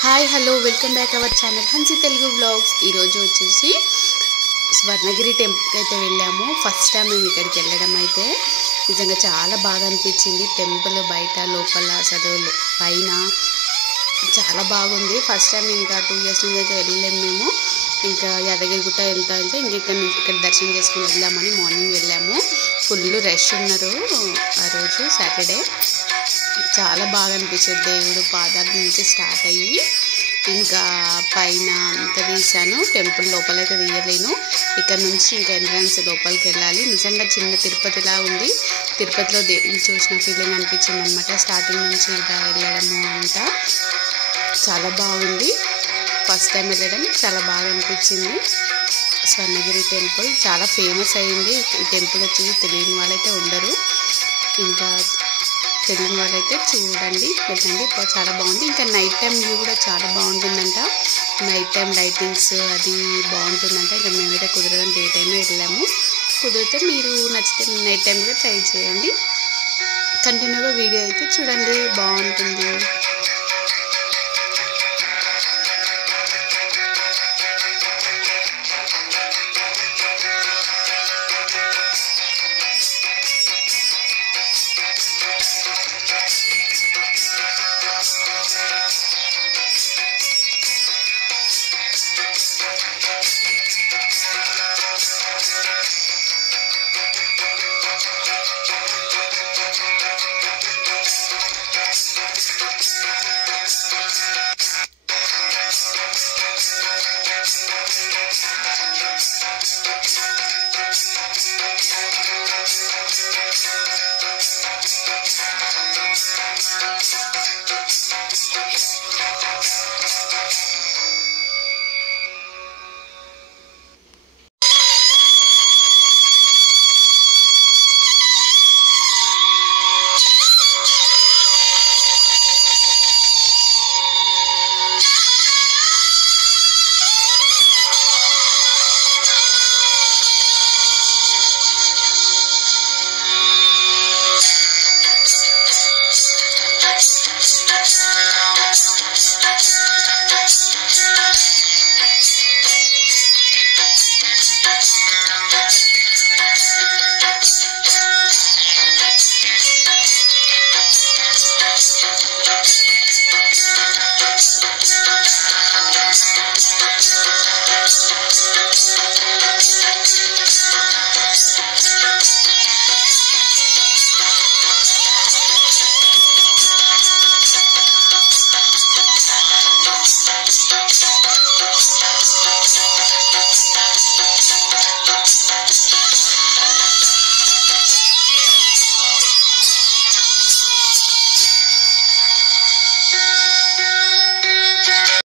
Hi hello welcome back our channel Hansi Telugu blogs. ఈరోజు వచ్చేసి స్వర్ణగిరి టెంపుల్కి అయితే వెళ్ళాము. ఫస్ట్ టైం మేము ఇక్కడికి వెళ్ళడం అయితే నిజంగా చాలా బాగా అనిపించింది. టెంపుల్ బయట లోపల చదువులు పైన చాలా బాగుంది. ఫస్ట్ టైం ఇంకా 2 years నుంచి అయితే వెళ్ళలేము మేము. ఇంకా యాదగిరిగుట్ట వెళ్తా అంటే ఇక్కడ దర్శనం చేసుకుని వెళ్దామని మార్నింగ్ వెళ్ళాము. ఫుల్ రష్ ఉన్నారు ఆ రోజు సాటర్డే. చాలా బాగా అనిపించేది. దేవుడు పాదాల నుంచి స్టార్ట్ అయ్యి ఇంకా పైన అంతా తీసాను. టెంపుల్ లోపలైతే తీయలేను. ఇక్కడ నుంచి ఇంకా ఎంట్రన్స్ లోపలికి వెళ్ళాలి. నిజంగా చిన్న తిరుపతిలా ఉంది. తిరుపతిలో దేవుని చూసిన ఫీలింగ్ అనిపించింది అనమాట. స్టార్టింగ్ నుంచి ఇంకా వెళ్ళడము అంతా చాలా బాగుంది. ఫస్ట్ టైం వెళ్ళడం చాలా బాగా అనిపించింది. స్వర్ణగిరి టెంపుల్ చాలా ఫేమస్ అయింది. ఈ టెంపుల్ వచ్చేసి తెలియని వాళ్ళైతే ఉండరు. ఇంకా తెలియని వాళ్ళైతే చూడండి, వెళ్ళండి. చాలా బాగుంది. ఇంకా నైట్ టైం వ్యూ కూడా చాలా బాగుంటుందంట. నైట్ టైం లైటింగ్స్ అది బాగుంటుందంట. ఇంకా మేమైతే కుదరదని డే టైమే వెళ్ళాము. కుదిరితే మీరు నచ్చితే నైట్ టైం కూడా ట్రై చేయండి. కంటిన్యూగా వీడియో అయితే చూడండి, బాగుంటుంది.